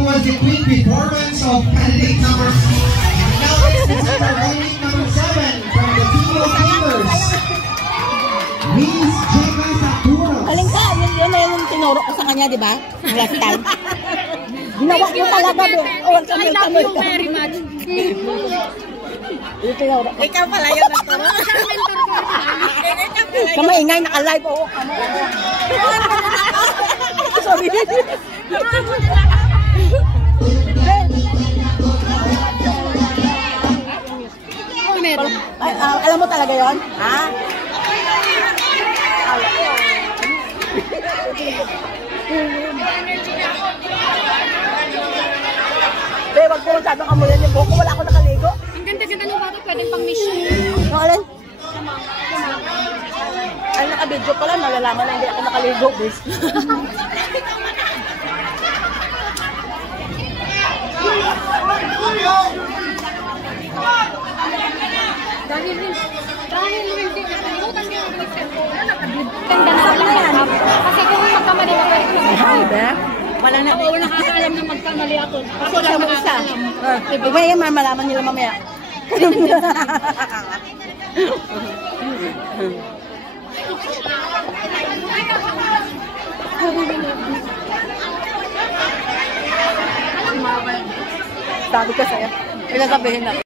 was the quick performance of candidate number. Now let's present our candidate number 7 from the team of gamers. Miss Jemma Sakuros. Aling ka, yun na yung tinuro ko sa kanya, di ba? Last time. Ginawa mo talaga, be. I love you very much. Yung tinuro ko. Ikaw pala yung nagturo. Kamaingay, naka-live ako. Sorry. Alam mo talaga yun? Ha? Be, wag ko masyadong kamulan yung buhok ko. Wala ako nakaligo. Ang ganda-ganda ng bata, pwedeng pang mission. No, alin? Ay, naka-video pala. Malalaman na hindi ako nakaligo, bis. Dahil hindi nakalimutan niyo ang cellphone. Ganda na lang yan. Kasi kung magkamali ka, pwede ko Be? wala na. Oo, nakakaalam na magkamali ako. Ako Siya lang mo isa. nakakaalam. Mamaya, malaman nila mamaya. Sabi ko sa'yo. Pinasabihin ako.